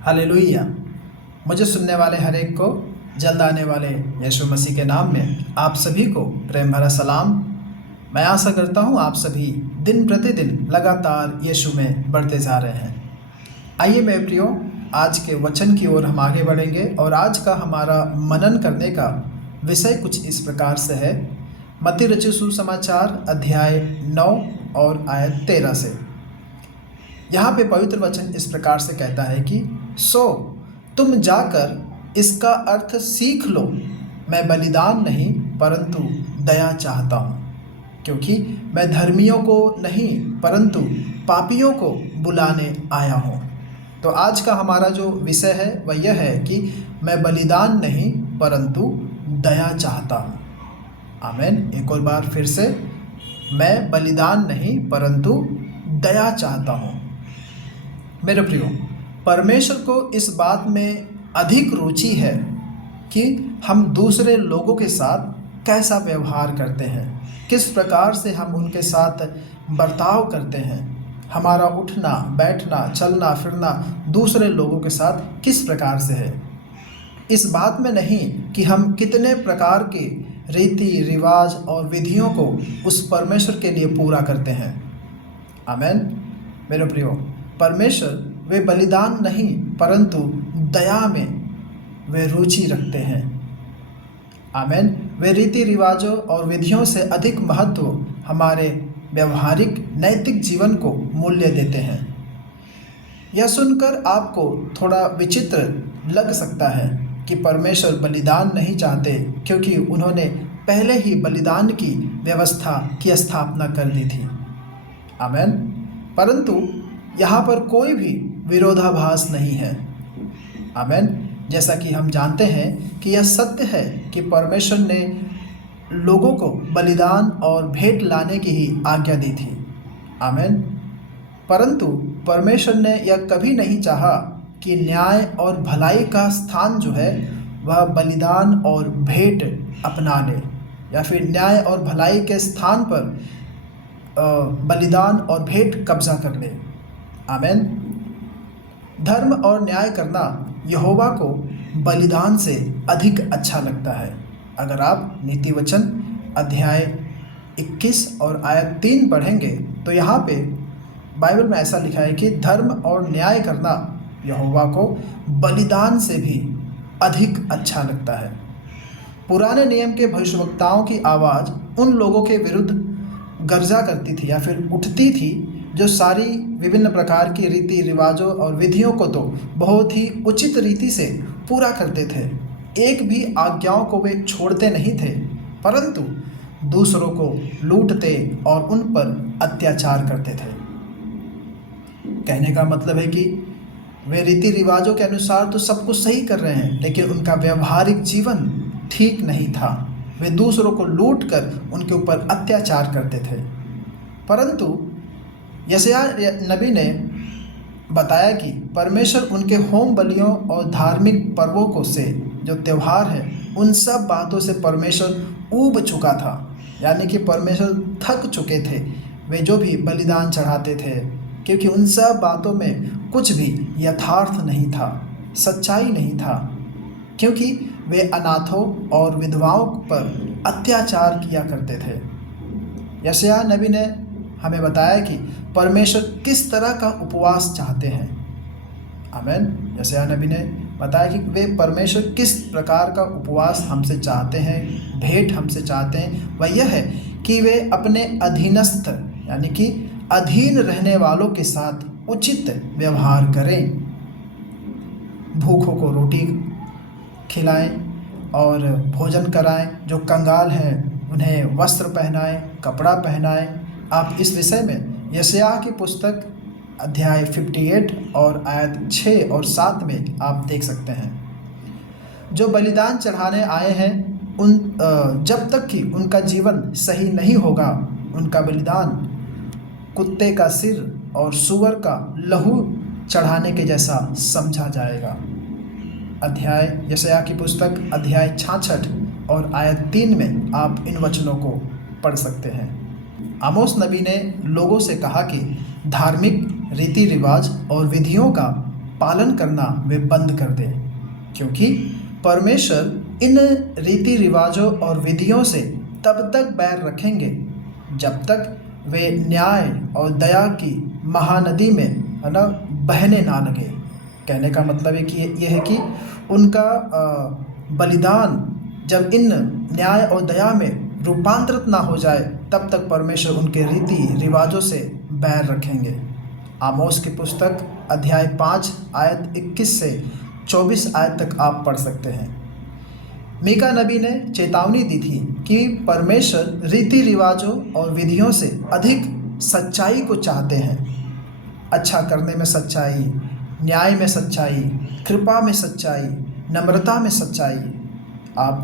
Hallelujah. मुझे सुनने वाले हर एक को जल्द आने वाले यीशु मसीह के नाम में आप सभी को प्रेम भरा सलाम। मैं आशा करता हूँ आप सभी दिन प्रतिदिन लगातार यीशु में बढ़ते जा रहे हैं। आइए मेरे प्रियो, आज के वचन की ओर हम आगे बढ़ेंगे और आज का हमारा मनन करने का विषय कुछ इस प्रकार से है। मत्ती रचित सुसमाचार अध्याय 9 और आयत 13 से। यहाँ पे पवित्र वचन इस प्रकार से कहता है कि सो तुम जाकर इसका अर्थ सीख लो, मैं बलिदान नहीं परंतु दया चाहता हूँ, क्योंकि मैं धर्मियों को नहीं परंतु पापियों को बुलाने आया हूँ। तो आज का हमारा जो विषय है वह यह है कि मैं बलिदान नहीं परंतु दया चाहता हूँ। आमीन। एक और बार फिर से, मैं बलिदान नहीं परंतु दया चाहता हूँ। मेरे प्रियो, परमेश्वर को इस बात में अधिक रुचि है कि हम दूसरे लोगों के साथ कैसा व्यवहार करते हैं, किस प्रकार से हम उनके साथ बर्ताव करते हैं, हमारा उठना बैठना चलना फिरना दूसरे लोगों के साथ किस प्रकार से है। इस बात में नहीं कि हम कितने प्रकार के रीति रिवाज और विधियों को उस परमेश्वर के लिए पूरा करते हैं। आमीन। मेरे प्रियो, परमेश्वर वे बलिदान नहीं परंतु दया में वे रुचि रखते हैं। आमीन। वे रीति रिवाजों और विधियों से अधिक महत्व हमारे व्यवहारिक नैतिक जीवन को मूल्य देते हैं। यह सुनकर आपको थोड़ा विचित्र लग सकता है कि परमेश्वर बलिदान नहीं चाहते, क्योंकि उन्होंने पहले ही बलिदान की व्यवस्था की स्थापना कर दी थी। आमीन। परंतु यहाँ पर कोई भी विरोधाभास नहीं है। आमीन। जैसा कि हम जानते हैं कि यह सत्य है कि परमेश्वर ने लोगों को बलिदान और भेंट लाने की ही आज्ञा दी थी। आमीन। परंतु परमेश्वर ने यह कभी नहीं चाहा कि न्याय और भलाई का स्थान जो है वह बलिदान और भेंट अपना ले, या फिर न्याय और भलाई के स्थान पर बलिदान और भेंट कब्जा कर ले। आमीन। धर्म और न्याय करना यहोवा को बलिदान से अधिक अच्छा लगता है। अगर आप नीति वचन अध्याय 21 और आयत 3 पढ़ेंगे तो यहाँ पे बाइबल में ऐसा लिखा है कि धर्म और न्याय करना यहोवा को बलिदान से भी अधिक अच्छा लगता है। पुराने नियम के भविष्यवक्ताओं की आवाज़ उन लोगों के विरुद्ध गर्जा करती थी या फिर उठती थी जो सारी विभिन्न प्रकार की रीति रिवाजों और विधियों को तो बहुत ही उचित रीति से पूरा करते थे, एक भी आज्ञाओं को वे छोड़ते नहीं थे, परंतु दूसरों को लूटते और उन पर अत्याचार करते थे। कहने का मतलब है कि वे रीति रिवाजों के अनुसार तो सब कुछ सही कर रहे हैं, लेकिन उनका व्यवहारिक जीवन ठीक नहीं था। वे दूसरों को लूट कर उनके ऊपर अत्याचार करते थे। परंतु यशायाह नबी ने बताया कि परमेश्वर उनके होम बलियों और धार्मिक पर्वों को से जो त्यौहार है उन सब बातों से परमेश्वर ऊब चुका था, यानी कि परमेश्वर थक चुके थे वे जो भी बलिदान चढ़ाते थे, क्योंकि उन सब बातों में कुछ भी यथार्थ नहीं था, सच्चाई नहीं था, क्योंकि वे अनाथों और विधवाओं पर अत्याचार किया करते थे। यशायाह नबी ने हमें बताया कि परमेश्वर किस तरह का उपवास चाहते हैं। आमीन। यशायाह नबी ने बताया कि वे परमेश्वर किस प्रकार का उपवास हमसे चाहते हैं, भेंट हमसे चाहते हैं। वह यह है कि वे अपने अधीनस्थ यानी कि अधीन रहने वालों के साथ उचित व्यवहार करें, भूखों को रोटी खिलाएं और भोजन कराएं, जो कंगाल हैं उन्हें वस्त्र पहनाएं, कपड़ा पहनाएं। आप इस विषय में यशायाह की पुस्तक अध्याय 58 और आयत 6 और 7 में आप देख सकते हैं। जो बलिदान चढ़ाने आए हैं उन जब तक कि उनका जीवन सही नहीं होगा, उनका बलिदान कुत्ते का सिर और सूअर का लहू चढ़ाने के जैसा समझा जाएगा। अध्याय यशायाह की पुस्तक अध्याय 66 और आयत 3 में आप इन वचनों को पढ़ सकते हैं। आमोस नबी ने लोगों से कहा कि धार्मिक रीति रिवाज और विधियों का पालन करना वे बंद कर दें, क्योंकि परमेश्वर इन रीति रिवाजों और विधियों से तब तक बैर रखेंगे जब तक वे न्याय और दया की महानदी में है ना बहने ना लगे। कहने का मतलब है कि ये है कि उनका बलिदान जब इन न्याय और दया में रूपांतरित ना हो जाए तब तक परमेश्वर उनके रीति रिवाजों से बैर रखेंगे। आमोस की पुस्तक अध्याय 5 आयत 21 से 24 आयत तक आप पढ़ सकते हैं। मीका नबी ने चेतावनी दी थी कि परमेश्वर रीति रिवाजों और विधियों से अधिक सच्चाई को चाहते हैं। अच्छा करने में सच्चाई, न्याय में सच्चाई, कृपा में सच्चाई, नम्रता में सच्चाई। आप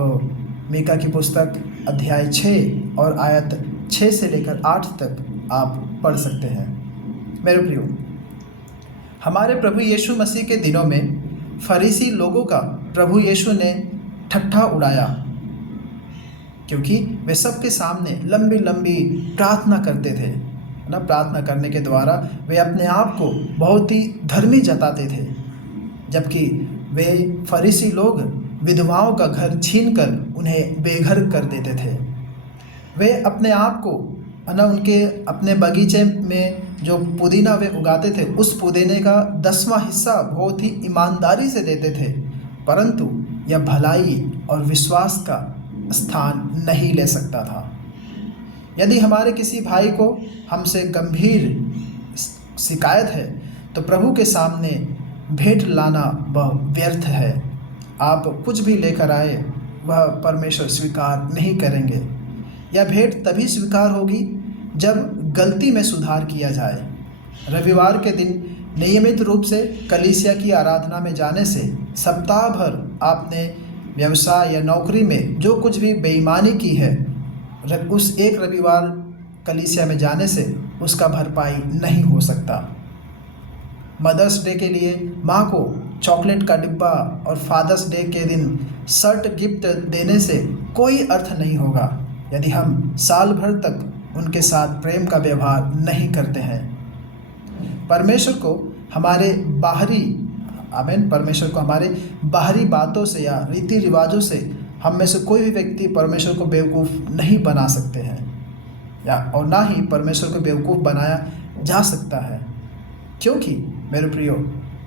मीका की पुस्तक अध्याय 6 और आयत 6 से लेकर 8 तक आप पढ़ सकते हैं। मेरे प्रियो, हमारे प्रभु यीशु मसीह के दिनों में फरीसी लोगों का प्रभु यीशु ने ठट्ठा उड़ाया, क्योंकि वे सबके सामने लंबी लंबी प्रार्थना करते थे ना। प्रार्थना करने के द्वारा वे अपने आप को बहुत ही धर्मी जताते थे, जबकि वे फरीसी लोग विधवाओं का घर छीनकर उन्हें बेघर कर देते थे। वे अपने आप को ना उनके अपने बगीचे में जो पुदीना वे उगाते थे उस पुदीने का 10वां हिस्सा बहुत ही ईमानदारी से देते थे, परंतु यह भलाई और विश्वास का स्थान नहीं ले सकता था। यदि हमारे किसी भाई को हमसे गंभीर शिकायत है तो प्रभु के सामने भेंट लाना वह व्यर्थ है। आप कुछ भी लेकर आए वह परमेश्वर स्वीकार नहीं करेंगे। यह भेंट तभी स्वीकार होगी जब गलती में सुधार किया जाए। रविवार के दिन नियमित रूप से कलीसिया की आराधना में जाने से सप्ताह भर आपने व्यवसाय या नौकरी में जो कुछ भी बेईमानी की है, उस एक रविवार कलीसिया में जाने से उसका भरपाई नहीं हो सकता। मदर्स डे के लिए माँ को चॉकलेट का डिब्बा और फादर्स डे के दिन शर्ट गिफ्ट देने से कोई अर्थ नहीं होगा यदि हम साल भर तक उनके साथ प्रेम का व्यवहार नहीं करते हैं। परमेश्वर को हमारे हमारे बाहरी बातों से या रीति रिवाजों से हम में से कोई भी व्यक्ति परमेश्वर को बेवकूफ़ नहीं बना सकते हैं और ना ही परमेश्वर को बेवकूफ़ बनाया जा सकता है, क्योंकि मेरे प्रियो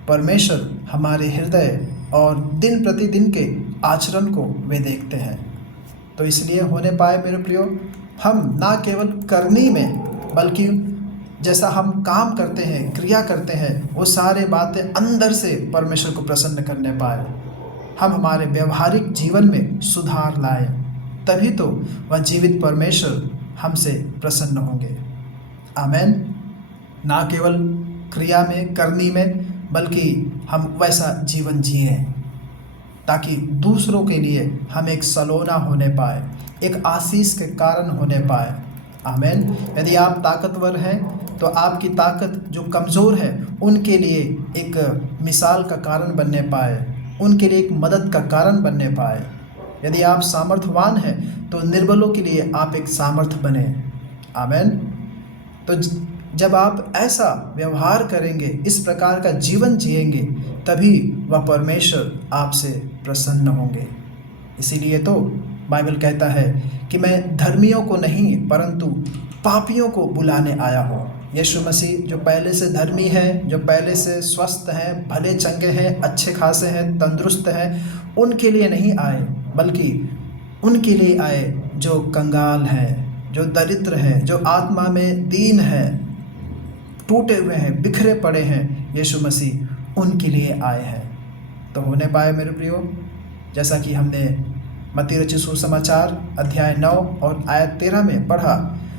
परमेश्वर हमारे हृदय और दिन प्रतिदिन के आचरण को वे देखते हैं। तो इसलिए होने पाए मेरे प्रियो हम ना केवल करनी में बल्कि जैसा हम काम करते हैं, क्रिया करते हैं, वो सारे बातें अंदर से परमेश्वर को प्रसन्न करने पाए। हम हमारे व्यवहारिक जीवन में सुधार लाए, तभी तो वह जीवित परमेश्वर हमसे प्रसन्न होंगे। आमेन। ना केवल क्रिया में, करनी में, बल्कि हम वैसा जीवन जिए ताकि दूसरों के लिए हम एक सलोना होने पाए, एक आशीष के कारण होने पाए। आमेन। यदि आप ताकतवर हैं तो आपकी ताकत जो कमज़ोर है उनके लिए एक मिसाल का कारण बनने पाए, उनके लिए एक मदद का कारण बनने पाए। यदि आप सामर्थ्यवान हैं तो निर्बलों के लिए आप एक सामर्थ्य बने। आमेन। तो जब आप ऐसा व्यवहार करेंगे, इस प्रकार का जीवन जिएंगे, तभी वह परमेश्वर आपसे प्रसन्न होंगे। इसीलिए तो बाइबल कहता है कि मैं धर्मियों को नहीं परंतु पापियों को बुलाने आया हूँ। यीशु मसीह जो पहले से धर्मी हैं, जो पहले से स्वस्थ हैं, भले चंगे हैं, अच्छे खासे हैं, तंदुरुस्त हैं, उनके लिए नहीं आए, बल्कि उनके लिए आए जो कंगाल हैं, जो दरिद्र हैं, जो आत्मा में दीन हैं, टूटे हुए हैं, बिखरे पड़े हैं। यीशु मसीह उनके लिए आए हैं। तो होने पाए मेरे प्रियो, जैसा कि हमने मत्ती रचित सुसमाचार अध्याय 9 और आयत 13 में पढ़ा,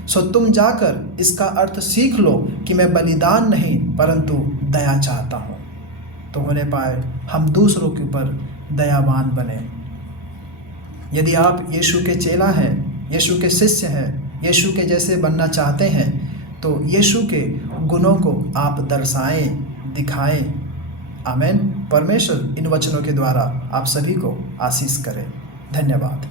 सो तुम जाकर इसका अर्थ सीख लो कि मैं बलिदान नहीं परंतु दया चाहता हूँ। तो होने पाए हम दूसरों के ऊपर दयावान बने। यदि आप यीशु के चेला हैं, यीशु के शिष्य हैं, यीशु के जैसे बनना चाहते हैं, तो यीशु के गुणों को आप दर्शाएं, दिखाएं। आमेन। परमेश्वर इन वचनों के द्वारा आप सभी को आशीष करे। धन्यवाद।